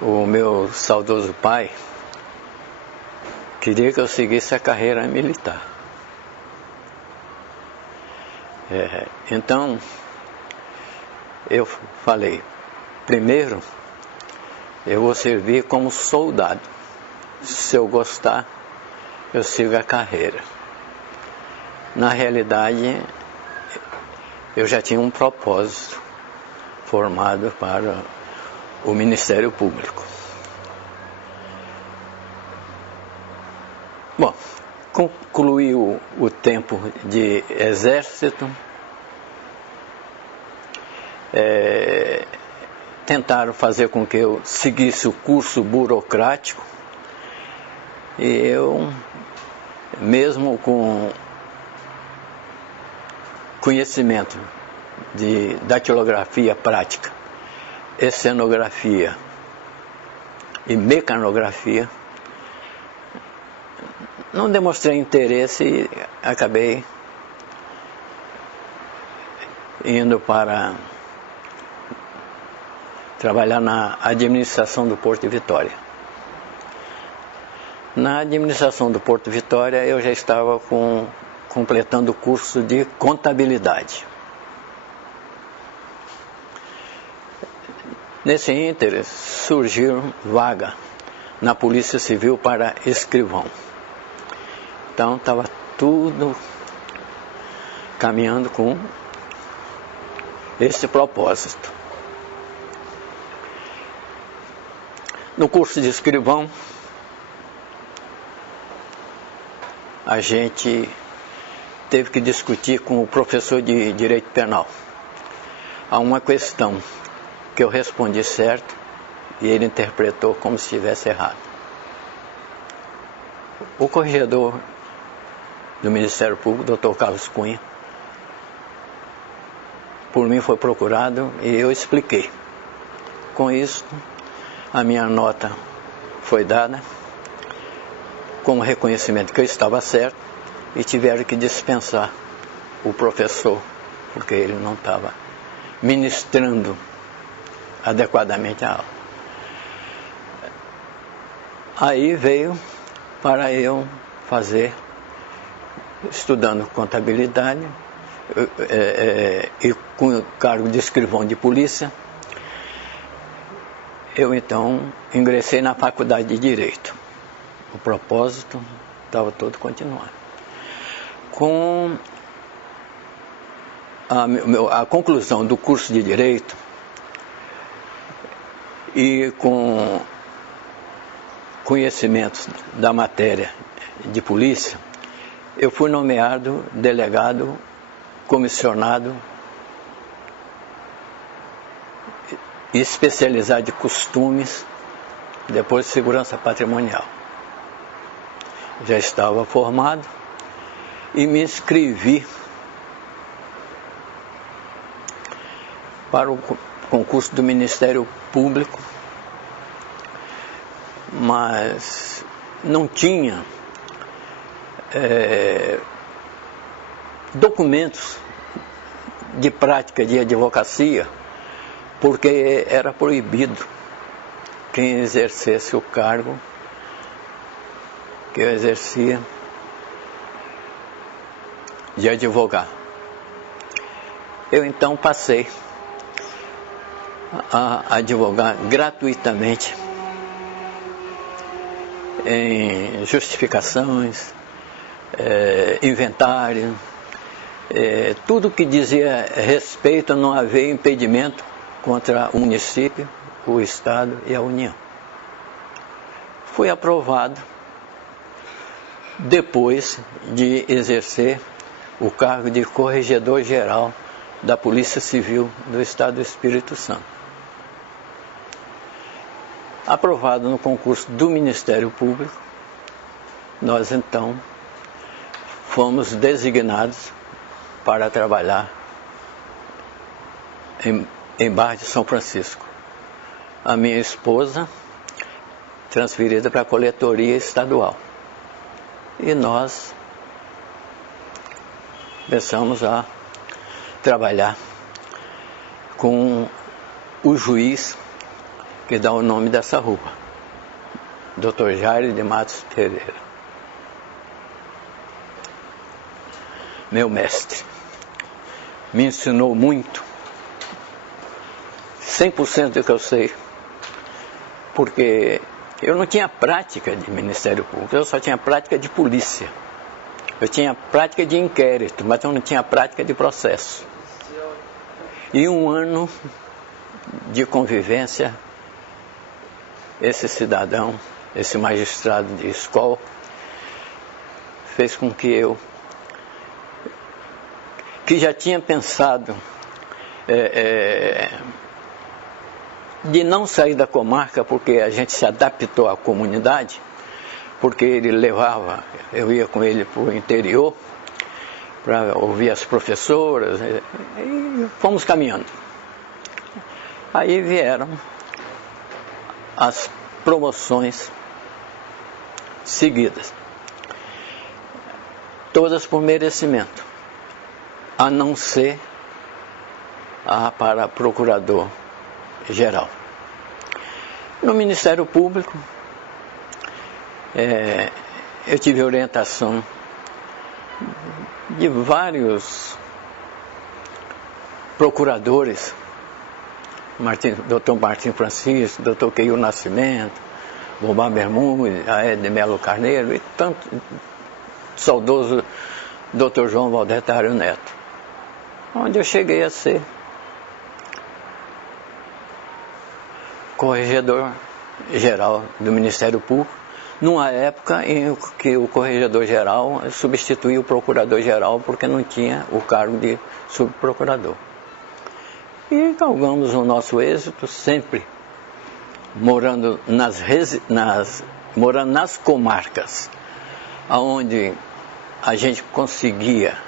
o meu saudoso pai queria que eu seguisse a carreira militar. Então, eu falei, primeiro, eu vou servir como soldado. Se eu gostar, eu sigo a carreira. Na realidade, eu já tinha um propósito formado para o Ministério Público. Bom, concluiu o tempo de exército, tentaram fazer com que eu seguisse o curso burocrático, e eu, mesmo com conhecimento de datilografia prática, escenografia e mecanografia, não demonstrei interesse e acabei indo para trabalhar na administração do Porto de Vitória. Na administração do Porto de Vitória eu já estava completando o curso de contabilidade. Nesse ínter surgiu vaga na Polícia Civil para escrivão. Então estava tudo caminhando com esse propósito. No curso de escrivão, a gente teve que discutir com o professor de Direito Penal. Há uma questão que eu respondi certo e ele interpretou como se estivesse errado. O corregedor do Ministério Público, Dr. Carlos Cunha, por mim foi procurado e eu expliquei. Com isso, a minha nota foi dada como reconhecimento que eu estava certo e tiveram que dispensar o professor, porque ele não estava ministrando adequadamente a aula. Aí veio para eu fazer, estudando contabilidade e com o cargo de escrivão de polícia, eu então ingressei na Faculdade de Direito. O propósito estava todo continuando. Com a conclusão do curso de Direito e com conhecimentos da matéria de polícia, eu fui nomeado delegado comissionado especializado de costumes, depois de segurança patrimonial. Já estava formado e me inscrevi para o concurso do Ministério Público, mas não tinha documentos de prática de advocacia, porque era proibido quem exercesse o cargo que eu exercia de advogar. Eu então passei a advogar gratuitamente em justificações, inventário, tudo que dizia respeito a não haver impedimento contra o município, o Estado e a União. Fui aprovado depois de exercer o cargo de corregedor-geral da Polícia Civil do Estado do Espírito Santo. Aprovado no concurso do Ministério Público, nós então fomos designados para trabalhar em Barra de São Francisco. A minha esposa transferida para a coletoria estadual. E nós começamos a trabalhar com o juiz que dá o nome dessa rua, Dr. Jairo de Matos Pereira. Meu mestre me ensinou muito, 100% do que eu sei, porque eu não tinha prática de Ministério Público, eu só tinha prática de polícia. Eu tinha prática de inquérito, mas eu não tinha prática de processo. E um ano de convivência, esse cidadão, esse magistrado de escola, fez com que eu, que já tinha pensado de não sair da comarca, porque a gente se adaptou à comunidade, porque ele levava, eu ia com ele para o interior, para ouvir as professoras, e fomos caminhando. Aí vieram as promoções seguidas, todas por merecimento, a não ser a para procurador-geral. No Ministério Público, eu tive orientação de vários procuradores, Dr. Martim Francisco, Dr. Keio Nascimento, Bombá Bermudes, Aed de Melo Carneiro e tanto saudoso Dr. João Valdetário Neto, onde eu cheguei a ser corregedor-geral do Ministério Público, numa época em que o corregedor-geral substituía o procurador-geral porque não tinha o cargo de subprocurador. E galgamos o nosso êxito sempre morando nas comarcas, onde a gente conseguia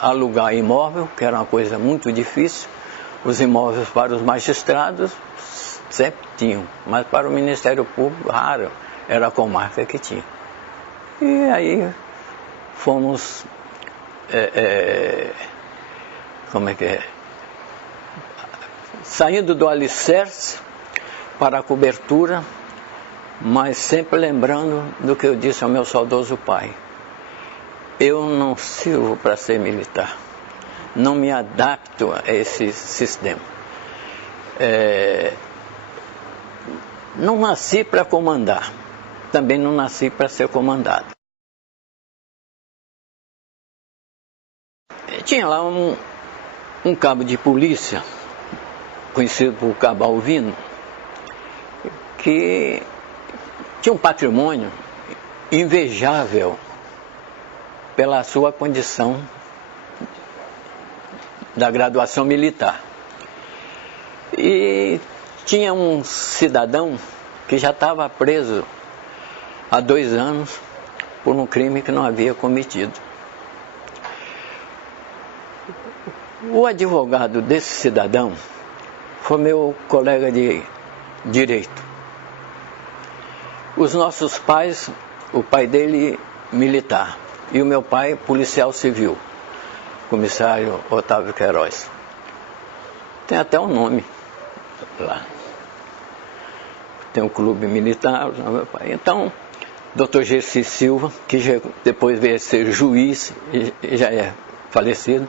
alugar imóvel, que era uma coisa muito difícil. Os imóveis para os magistrados sempre tinham, mas para o Ministério Público, raro era a comarca que tinha. E aí fomos, saindo do alicerce para a cobertura, mas sempre lembrando do que eu disse ao meu saudoso pai: eu não sirvo para ser militar, não me adapto a esse sistema. Não nasci para comandar, também não nasci para ser comandado. Tinha lá um cabo de polícia, conhecido por Cabo Alvino, que tinha um patrimônio invejável pela sua condição da graduação militar. E tinha um cidadão que já estava preso há 2 anos por um crime que não havia cometido. O advogado desse cidadão foi meu colega de direito. Os nossos pais, o pai dele militar e o meu pai policial civil, comissário Otávio Queiroz. Tem até um nome lá. Tem um clube militar, meu pai. Então, Dr. Gersi Silva, que depois veio a ser juiz e já é falecido,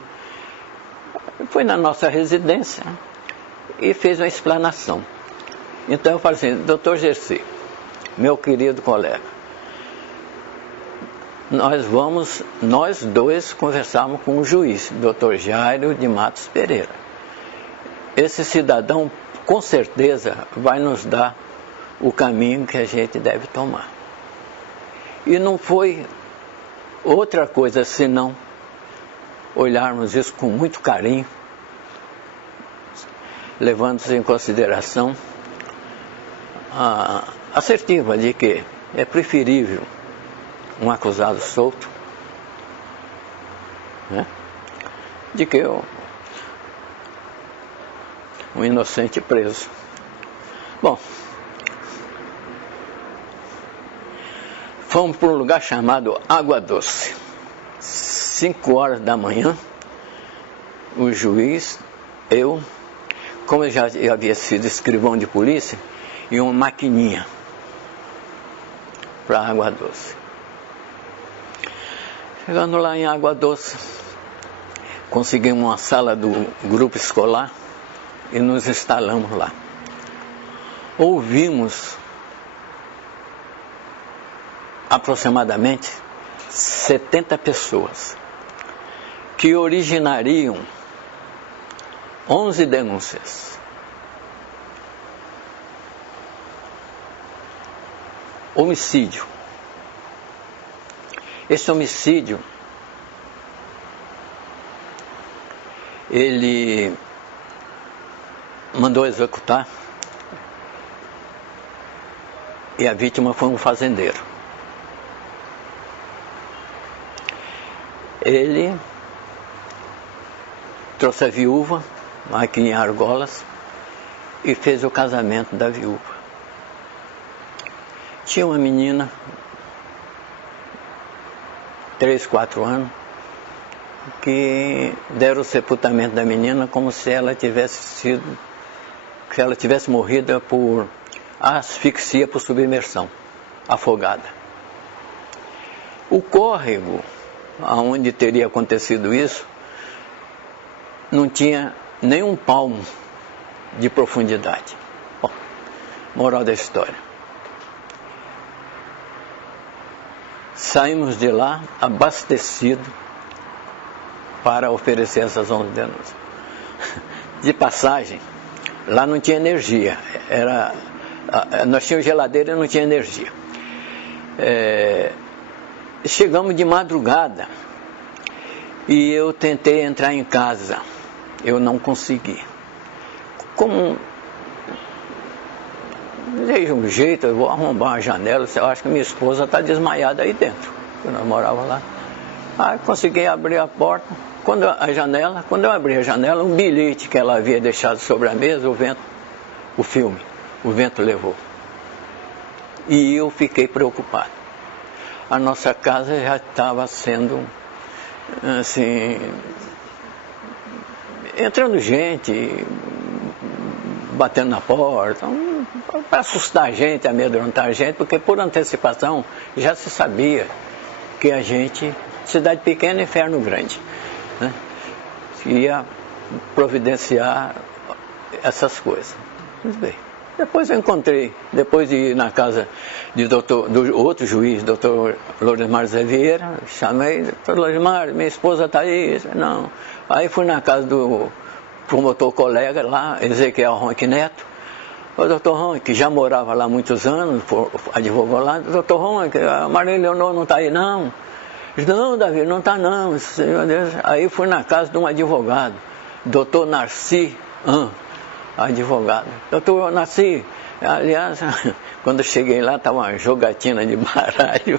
foi na nossa residência e fez uma explanação. Então eu falei assim: Dr. Gersi, meu querido colega, nós dois conversamos com o juiz, Dr. Jairo de Matos Pereira. Esse cidadão, com certeza, vai nos dar o caminho que a gente deve tomar. E não foi outra coisa senão olharmos isso com muito carinho, levando-se em consideração a assertiva de que é preferível um acusado solto, né, de que um inocente preso. Bom, fomos para um lugar chamado Água Doce. 5 horas da manhã, o juiz, eu, como eu já havia sido escrivão de polícia, e uma maquininha para Água Doce. Chegando lá em Água Doce, conseguimos uma sala do grupo escolar e nos instalamos lá. Ouvimos aproximadamente 70 pessoas que originariam 11 denúncias. Homicídio. Esse homicídio, ele mandou executar e a vítima foi um fazendeiro. Ele trouxe a viúva aqui em Argolas e fez o casamento da viúva. Tinha uma menina, 3, 4 anos, que deram o sepultamento da menina como se ela tivesse morrido por asfixia por submersão, afogada. O córrego aonde teria acontecido isso não tinha nem um palmo de profundidade. Bom, moral da história. Saímos de lá abastecidos para oferecer essas 11 denúncias. De passagem, lá não tinha energia. Nós tínhamos geladeira e não tinha energia. Chegamos de madrugada e eu tentei entrar em casa. Eu não consegui. Como dei um jeito, eu vou arrombar uma janela. Eu acho que minha esposa está desmaiada aí dentro. Nós morávamos lá. Aí consegui abrir a porta. Quando eu abri a janela, um bilhete que ela havia deixado sobre a mesa, o vento levou. E eu fiquei preocupado. A nossa casa já estava sendo, assim, entrando gente, batendo na porta, para assustar a gente, amedrontar a gente, porque por antecipação já se sabia que a gente, cidade pequena, inferno grande, né, ia providenciar essas coisas. Mas bem, depois eu encontrei, depois de ir na casa do outro juiz, doutor Lorimar Zé Vieira, chamei, doutor Lorimar, minha esposa está aí. Não. Aí fui na casa do promotor colega lá, Ezequiel Ronque Neto. O doutor Ronque, já morava lá há muitos anos, advogou lá. Doutor Ronque, a Maria Leonor não está aí não. Não, Davi, não está não. Senhor Deus. Aí fui na casa de um advogado, doutor Narci, advogado. Doutor Narci, aliás, quando eu cheguei lá, estava uma jogatina de baralho,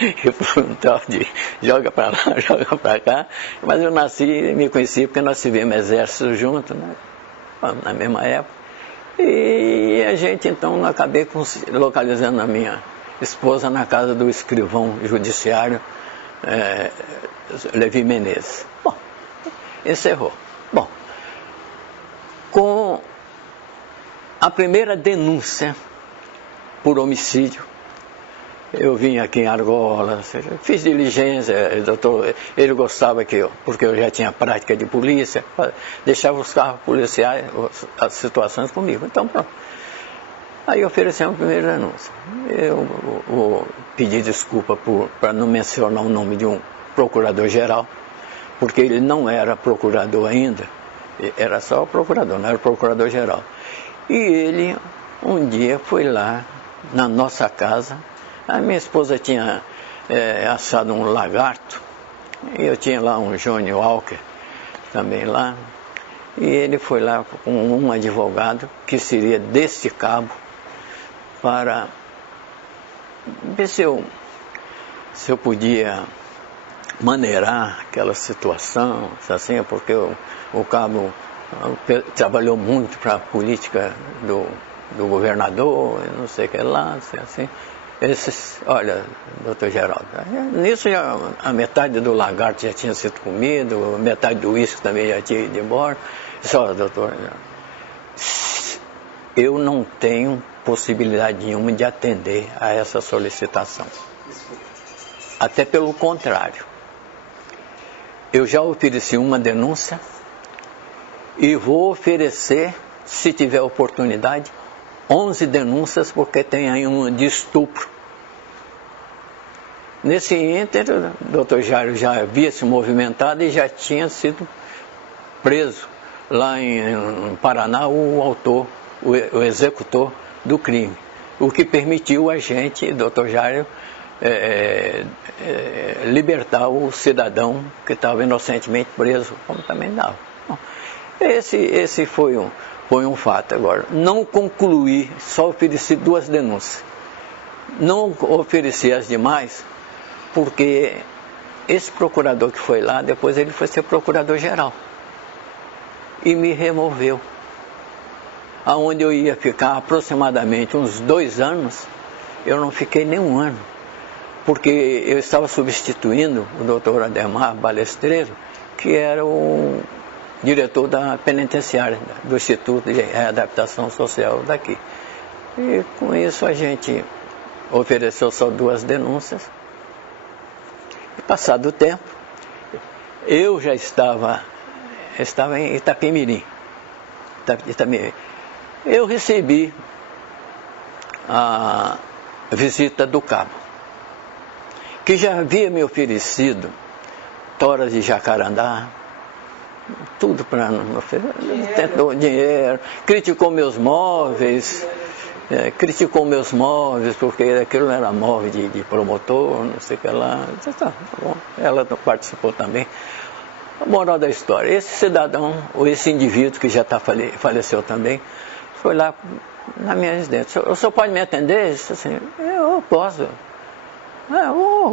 e foi um tal de joga para lá, joga para cá. Mas eu me conheci porque nós tivemos exército junto, né, na mesma época. E a gente, então, acabei localizando a minha esposa na casa do escrivão judiciário, Levi Menezes. Bom, encerrou. Bom, com a primeira denúncia por homicídio, eu vim aqui em Argolas, fiz diligência, doutor, ele gostava porque eu já tinha prática de polícia, deixava os carros policiais, as situações comigo. Então, pronto. Aí oferecemos a primeira denúncia. Eu vou pedir desculpa para não mencionar o nome de um procurador-geral, porque ele não era procurador ainda, era só o procurador, não era o procurador-geral. E ele, um dia, foi lá na nossa casa. A minha esposa tinha assado um lagarto, e eu tinha lá um Johnny Walker também lá, e ele foi lá com um advogado que seria deste cabo para ver se eu podia maneirar aquela situação, assim, porque o cabo trabalhou muito para a política do governador, não sei o que lá, assim. Olha, doutor Geraldo, nisso já a metade do lagarto já tinha sido comido, metade do uísque também já tinha ido embora. Só, doutor, eu não tenho possibilidade nenhuma de atender a essa solicitação. Até pelo contrário. Eu já ofereci uma denúncia e vou oferecer, se tiver oportunidade, 11 denúncias, porque tem aí uma de estupro. Nesse ínter, o Dr. Jairo já havia se movimentado e já tinha sido preso lá em Paraná o autor, o executor do crime, o que permitiu a gente, Dr. Jairo, libertar o cidadão que estava inocentemente preso, como também dava. Bom, esse foi um fato. Agora, não concluí, só ofereci 2 denúncias. Não ofereci as demais, porque esse procurador que foi lá, depois ele foi ser procurador-geral e me removeu. Aonde eu ia ficar aproximadamente uns 2 anos, eu não fiquei nem 1 ano, porque eu estava substituindo o doutor Ademar Balestreiro, que era o diretor da penitenciária, do Instituto de Readaptação Social daqui. E com isso a gente ofereceu só 2 denúncias. E passado o tempo, eu já estava em Itapemirim. Eu recebi a visita do cabo, que já havia me oferecido toras de jacarandá, tudo para não oferecer, tentou dinheiro, criticou meus móveis, porque aquilo não era móvel de promotor, não sei o que lá. Tá bom. Ela participou também. A moral da história, esse cidadão, ou esse indivíduo que já faleceu também, foi lá na minha residência. O senhor pode me atender? Eu disse assim, eu posso.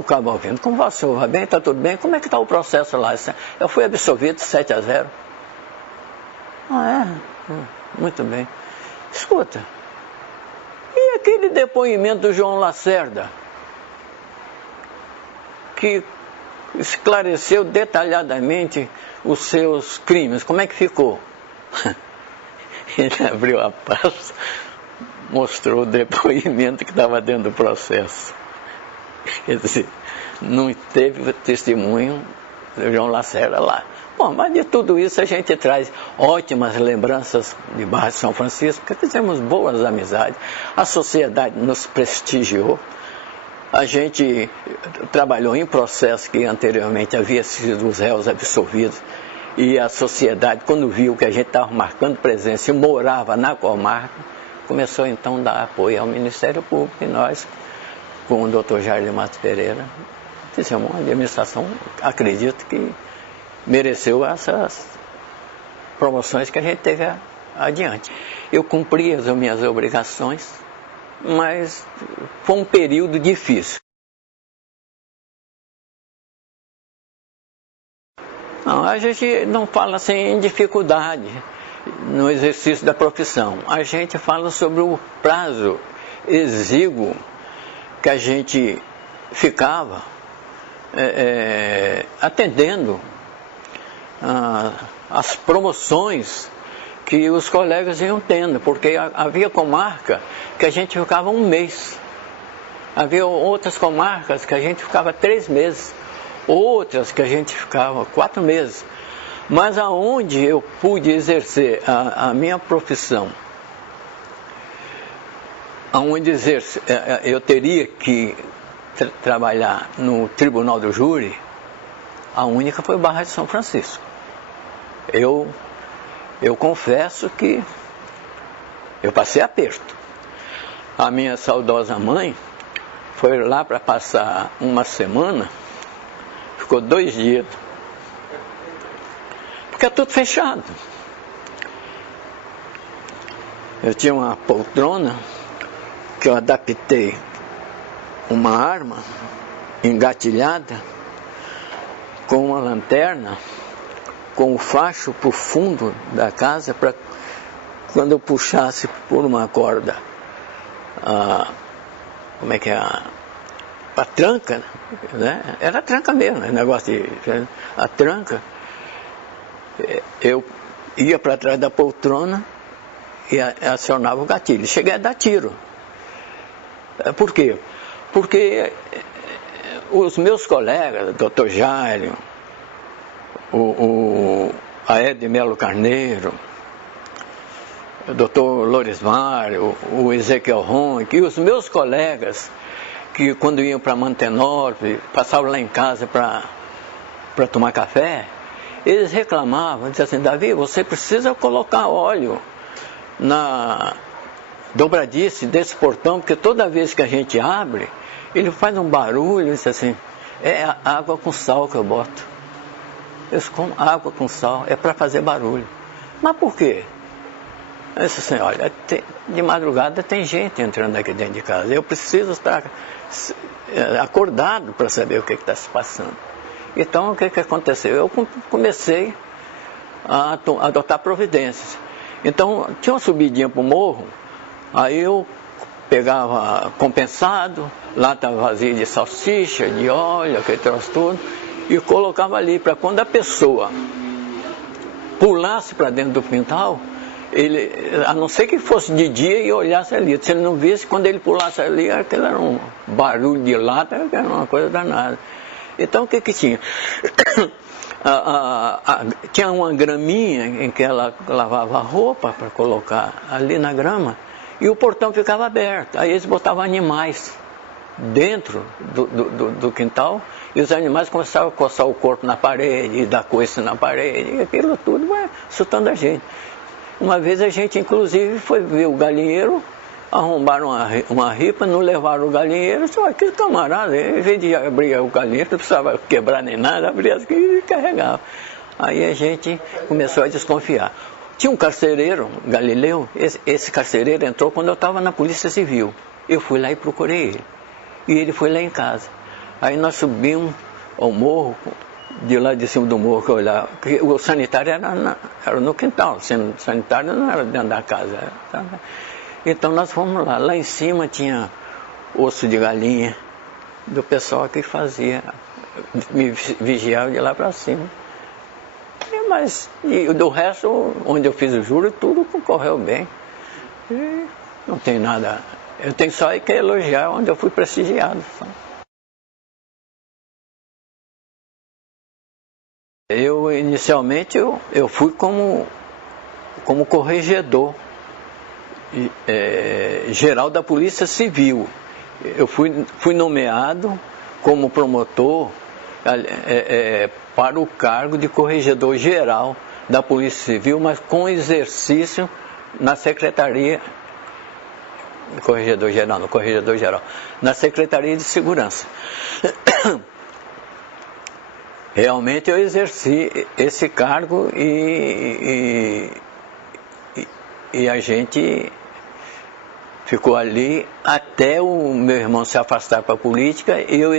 Cabo Alvino, como vai, senhor? Vai bem? Está tudo bem? Como é que está o processo lá? Eu fui absolvido 7-0. Muito bem. Escuta, e aquele depoimento do João Lacerda, que esclareceu detalhadamente os seus crimes, como é que ficou? Ele abriu a pasta, mostrou o depoimento que estava dentro do processo. Quer dizer, não teve testemunho do João Lacerda lá. Bom, mas de tudo isso a gente traz ótimas lembranças de Barra de São Francisco, porque fizemos boas amizades, a sociedade nos prestigiou, a gente trabalhou em processo que anteriormente havia sido os réus absolvidos, e a sociedade, quando viu que a gente estava marcando presença e morava na comarca, começou então a dar apoio ao Ministério Público, e nós, com o Dr. Jairo de Matos Pereira, fizemos uma administração, acredito que mereceu essas promoções que a gente teve adiante. Eu cumpri as minhas obrigações, mas foi um período difícil. Não, a gente não fala assim em dificuldade no exercício da profissão. A gente fala sobre o prazo exíguo que a gente ficava atendendo as promoções que os colegas iam tendo, porque havia comarca que a gente ficava 1 mês, havia outras comarcas que a gente ficava 3 meses, outras que a gente ficava 4 meses, mas aonde eu pude exercer a minha profissão, aonde eu teria que trabalhar no Tribunal do Júri, a única foi Barra de São Francisco. Eu confesso que eu passei aperto. A minha saudosa mãe foi lá para passar uma semana, ficou 2 dias, porque é tudo fechado. Eu tinha uma poltrona que eu adaptei uma arma engatilhada com uma lanterna, com o facho para o fundo da casa, para quando eu puxasse por uma corda a tranca, né? Era a tranca mesmo, negócio a tranca, eu ia para trás da poltrona e acionava o gatilho. Cheguei a dar tiro. Por quê? Porque os meus colegas, Dr. Jairo, Aed de Melo Carneiro, o Dr. Lorismar, o Ezequiel Ronque, e os meus colegas, que quando iam para Mantenópolis, passavam lá em casa para tomar café, eles reclamavam, diziam assim: Davi, você precisa colocar óleo na dobradiça desse portão, porque toda vez que a gente abre, ele faz um barulho. Diz assim: é a água com sal que eu boto. Eu com água com sal, é para fazer barulho. Mas por quê? Eu disse assim: olha, de madrugada tem gente entrando aqui dentro de casa, eu preciso estar acordado para saber o que está se passando. Então o que aconteceu? Eu comecei a adotar providências. Então tinha uma subidinha para o morro, aí eu pegava compensado, lata vazia de salsicha, de óleo, aquele troço todo, e colocava ali para quando a pessoa pulasse para dentro do quintal, ele, a não ser que fosse de dia e olhasse ali, se ele não visse, quando ele pulasse ali, aquilo era um barulho de lata, era uma coisa danada. Então o que tinha? Tinha uma graminha em que ela lavava a roupa para colocar ali na grama, e o portão ficava aberto. Aí eles botavam animais dentro do quintal, e os animais começavam a coçar o corpo na parede, e dar coice na parede, e aquilo tudo vai assustando a gente. Uma vez a gente, inclusive, foi ver o galinheiro, arrombaram uma ripa, não levaram o galinheiro. Disse: olha, aquele camarada, em vez de abrir o galinheiro, não precisava quebrar nem nada, abria aqui e carregava. Aí a gente começou a desconfiar. Tinha um carcereiro, Galileu, esse carcereiro entrou quando eu estava na Polícia Civil. Eu fui lá e procurei ele. E ele foi lá em casa. Aí nós subimos ao morro, de lá de cima do morro que eu olhava, porque o sanitário era no quintal, o sanitário não era dentro da casa. Então nós fomos lá. Lá em cima tinha osso de galinha do pessoal que fazia, me vigiava de lá para cima. Mas e do resto, onde eu fiz o júri, tudo correu bem. E não tem nada. Eu tenho só que elogiar onde eu fui prestigiado. Eu, inicialmente, eu fui como corregedor geral da Polícia Civil. Eu fui nomeado como promotor para o cargo de corregedor geral da Polícia Civil, mas com exercício na Secretaria, corregedor geral, na Secretaria de Segurança. Realmente eu exerci esse cargo e a gente ficou ali até o meu irmão se afastar para a política e eu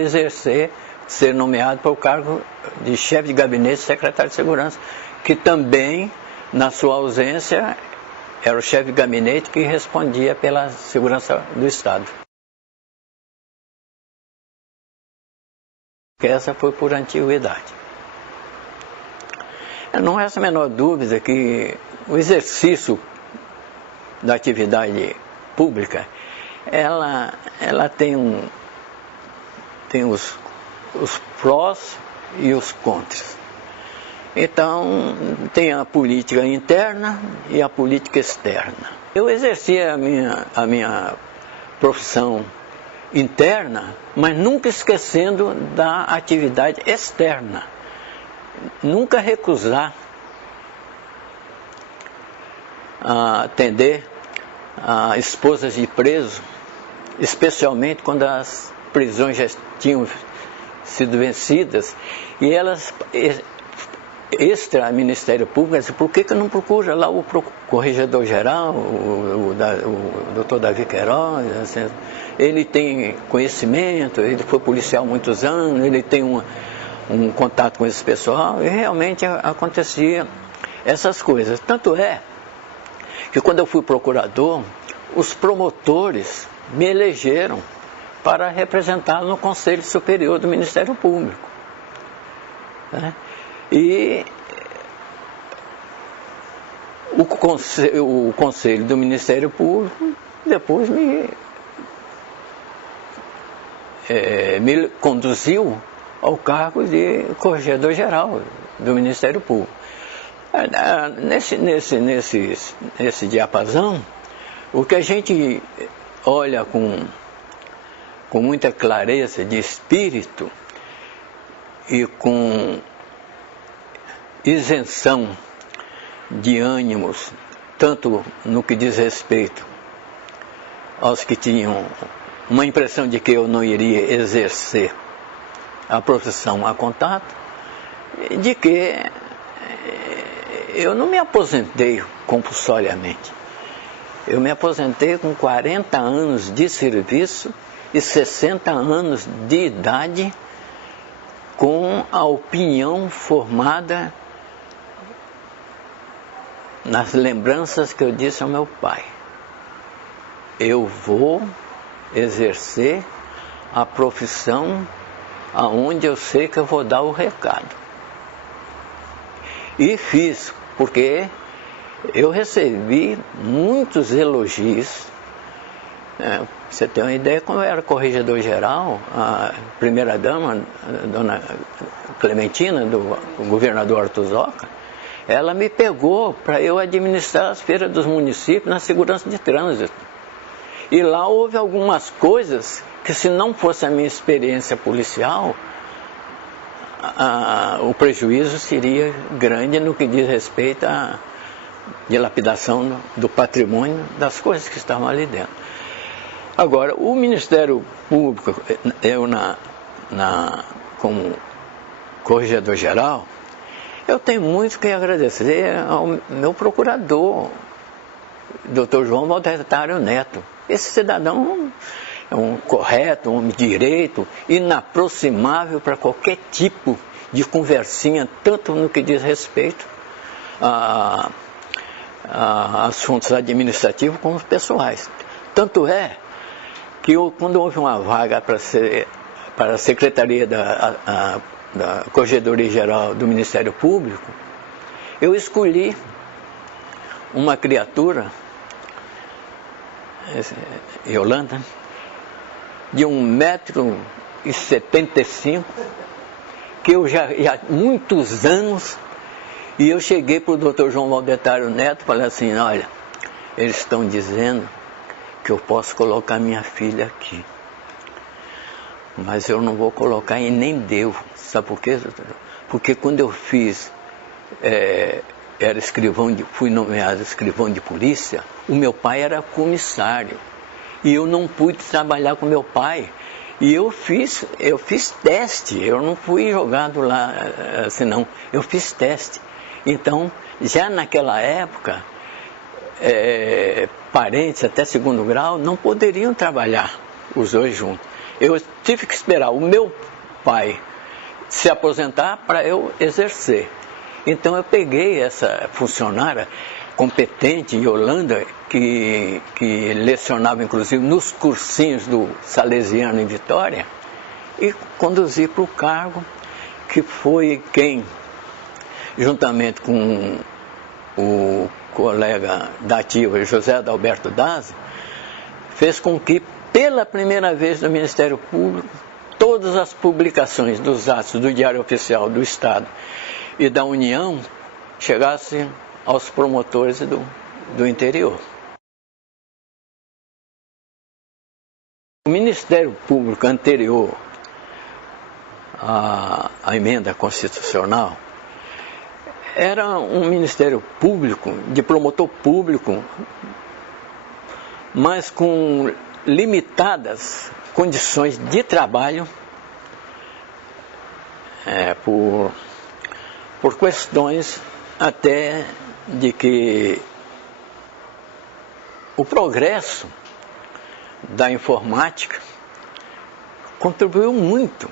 ser nomeado para o cargo de chefe de gabinete e secretário de segurança, que também, na sua ausência, era o chefe de gabinete que respondia pela segurança do Estado. Essa foi por antiguidade. Não resta a menor dúvida que o exercício da atividade pública, ela tem os prós e os contras. Então, tem a política interna e a política externa. Eu exerci a minha profissão interna, mas nunca esquecendo da atividade externa. Nunca recusar a atender a esposas de presos, especialmente quando as prisões já tinham sido vencidas, e elas, extra-Ministério Público, disse: por que não procura lá o corregedor geral, o doutor Davi Queiroz? Assim, ele tem conhecimento, ele foi policial há muitos anos, ele tem um contato com esse pessoal, e realmente acontecia essas coisas. Tanto é que quando eu fui procurador, os promotores me elegeram para representá-lo no Conselho Superior do Ministério Público. E o Conselho do Ministério Público depois me conduziu ao cargo de Corregedor-Geral do Ministério Público. Nesse diapasão, o que a gente olha com muita clareza de espírito e com isenção de ânimos, tanto no que diz respeito aos que tinham uma impressão de que eu não iria exercer a profissão a contato, de que eu não me aposentei compulsoriamente. Eu me aposentei com 40 anos de serviço e 60 anos de idade, com a opinião formada nas lembranças que eu disse ao meu pai. Eu vou exercer a profissão aonde eu sei que eu vou dar o recado. E fiz, porque eu recebi muitos elogios. Você tem uma ideia, quando eu era corregedor-geral, a primeira-dama, a dona Clementina, do governador Artuzoca, ela me pegou para eu administrar as feiras dos municípios na segurança de trânsito. E lá houve algumas coisas que, se não fosse a minha experiência policial, o prejuízo seria grande no que diz respeito à dilapidação do patrimônio das coisas que estavam ali dentro. Agora, o Ministério Público, eu como corregedor-geral, eu tenho muito que agradecer ao meu procurador, Dr. João Valdetário Neto. Esse cidadão é um correto, um homem de direito, inaproximável para qualquer tipo de conversinha, tanto no que diz respeito a assuntos administrativos como pessoais. Tanto é que quando houve uma vaga para a Secretaria da Corregedoria-Geral do Ministério Público, eu escolhi uma criatura, Yolanda, de 1,75 m, que eu já há muitos anos, e eu cheguei para o Dr. João Valdetário Neto e falei assim: olha, eles estão dizendo que eu posso colocar minha filha aqui, mas eu não vou colocar e nem devo. Sabe por quê, doutor? Porque quando eu fiz, fui nomeado escrivão de polícia, o meu pai era comissário, e eu não pude trabalhar com meu pai. E eu fiz teste, eu não fui jogado lá assim não, eu fiz teste. Então, já naquela época, parentes até segundo grau não poderiam trabalhar os dois juntos. Eu tive que esperar o meu pai se aposentar para eu exercer. Então eu peguei essa funcionária competente, Yolanda, que lecionava inclusive nos cursinhos do Salesiano em Vitória, e conduzi para o cargo, que foi quem, juntamente com o colega da ativa, José Adalberto Daza, fez com que, pela primeira vez no Ministério Público, todas as publicações dos atos do Diário Oficial do Estado e da União chegassem aos promotores do interior. O Ministério Público anterior à emenda constitucional era um Ministério Público, de promotor público, mas com limitadas condições de trabalho, por questões até de que o progresso da informática contribuiu muito.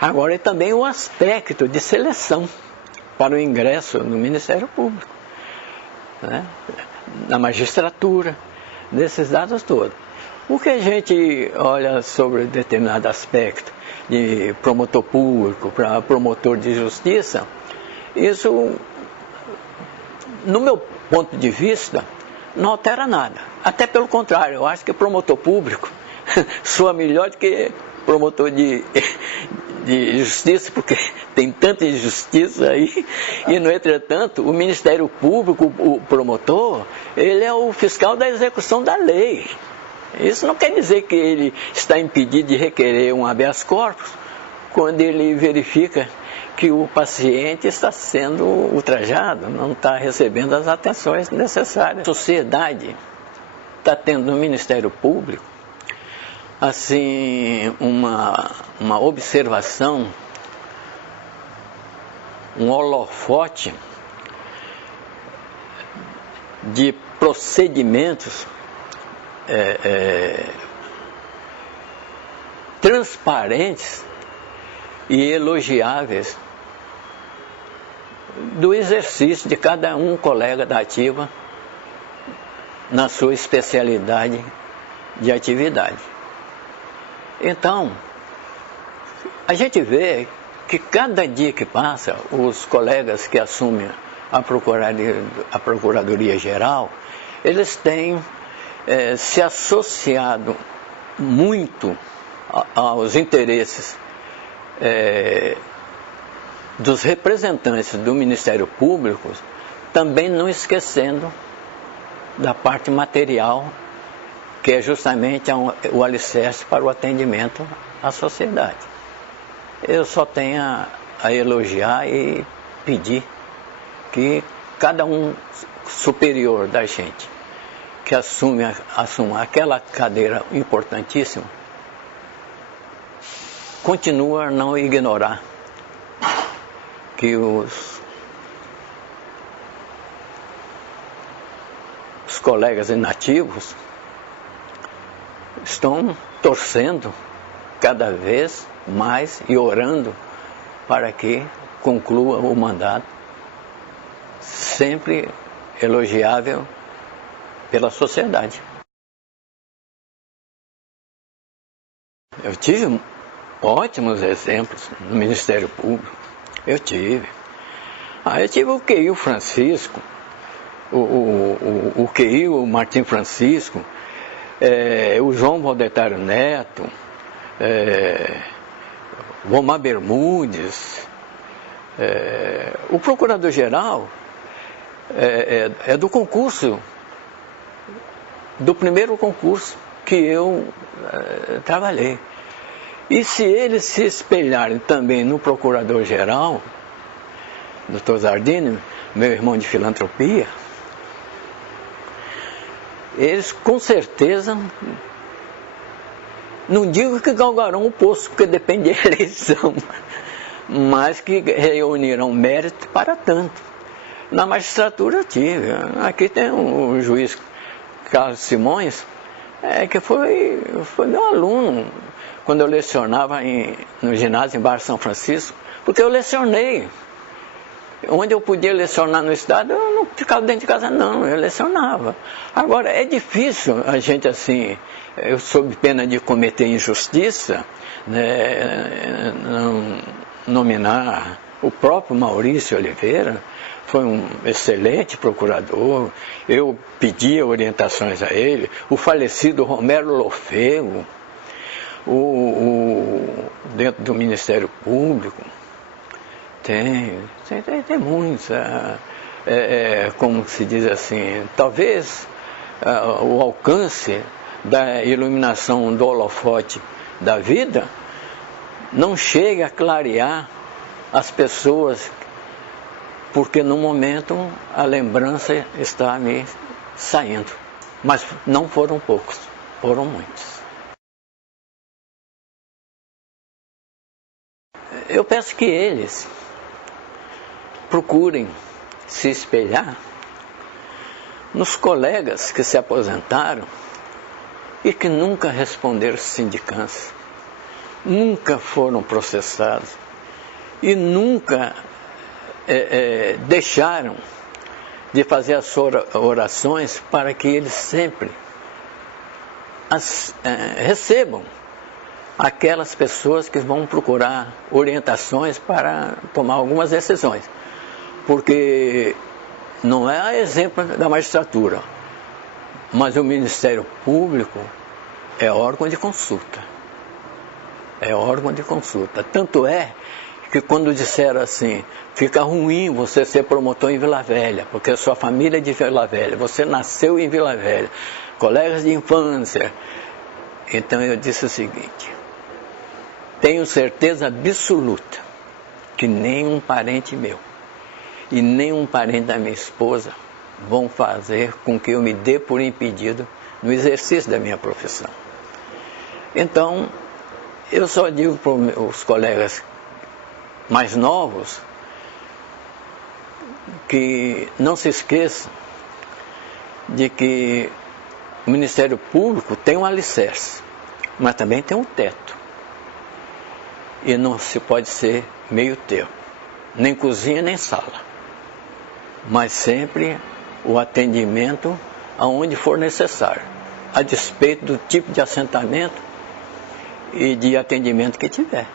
Agora, e também o aspecto de seleção para o ingresso no Ministério Público, né? Na magistratura, nesses dados todos. O que a gente olha sobre determinado aspecto de promotor público para promotor de justiça, isso no meu ponto de vista, não altera nada. Até pelo contrário, eu acho que promotor público soa melhor do que promotor de justiça, porque tem tanta injustiça aí, e no entretanto, o Ministério Público, o promotor, ele é o fiscal da execução da lei. Isso não quer dizer que ele está impedido de requerer um habeas corpus quando ele verifica que o paciente está sendo ultrajado, não está recebendo as atenções necessárias. A sociedade está tendo no Ministério Público assim uma observação, um holofote de procedimentos transparentes e elogiáveis do exercício de cada um colega da ativa na sua especialidade de atividade. Então, a gente vê que cada dia que passa, os colegas que assumem a Procuradoria Geral, eles têm se associado muito aos interesses dos representantes do Ministério Público, também não esquecendo da parte material, que é justamente o alicerce para o atendimento à sociedade. Eu só tenho a elogiar e pedir que cada um superior da gente, que assuma aquela cadeira importantíssima, continua a não ignorar que os colegas inativos estão torcendo cada vez mais e orando para que conclua o mandato, sempre elogiável pela sociedade. Eu tive ótimos exemplos no Ministério Público. Eu tive o QI, o Francisco, o QI, o Martim Francisco, o João Valdetário Neto, o Omar Bermudes, o Procurador-Geral é do concurso, do primeiro concurso que eu trabalhei. E se eles se espelharem também no Procurador-Geral, Dr. Zardini, meu irmão de filantropia, eles com certeza, não digo que galgarão o posto, porque depende da eleição, mas que reunirão mérito para tanto. Na magistratura eu tive. Aqui tem um juiz, Carlos Simões, que foi meu aluno quando eu lecionava no ginásio em Barra São Francisco, porque eu lecionei. Onde eu podia lecionar no estado, eu não ficava dentro de casa não, eu lecionava. Agora, é difícil a gente assim, eu sob pena de cometer injustiça, né, não nominar o próprio Maurício Oliveira, foi um excelente procurador, eu pedia orientações a ele, o falecido Romero Lofego, dentro do Ministério Público, tem muitos, como se diz assim, talvez o alcance da iluminação do holofote da vida não chegue a clarear as pessoas, porque no momento a lembrança está me saindo, mas não foram poucos, foram muitos. Eu peço que eles procurem se espelhar nos colegas que se aposentaram e que nunca responderam sindicância, nunca foram processados e nunca deixaram de fazer as orações para que eles sempre recebam aquelas pessoas que vão procurar orientações para tomar algumas decisões. Porque não é a exemplo da magistratura, mas o Ministério Público é órgão de consulta. É órgão de consulta. Tanto é que quando disseram assim, fica ruim você ser promotor em Vila Velha, porque a sua família é de Vila Velha, você nasceu em Vila Velha, colegas de infância. Então eu disse o seguinte, tenho certeza absoluta que nenhum parente meu e nenhum parente da minha esposa vão fazer com que eu me dê por impedido no exercício da minha profissão. Então, eu só digo para os colegas mais novos que não se esqueçam de que o Ministério Público tem um alicerce, mas também tem um teto. E não se pode ser meio termo, nem cozinha nem sala, mas sempre o atendimento aonde for necessário, a despeito do tipo de assentamento e de atendimento que tiver.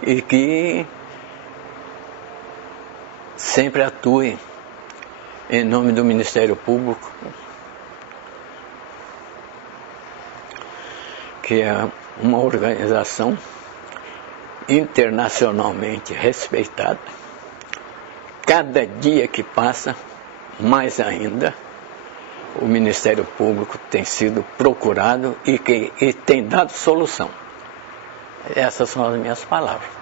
E que sempre atue em nome do Ministério Público, que é uma organização internacionalmente respeitada. Cada dia que passa, mais ainda, o Ministério Público tem sido procurado e tem dado solução. Essas são as minhas palavras.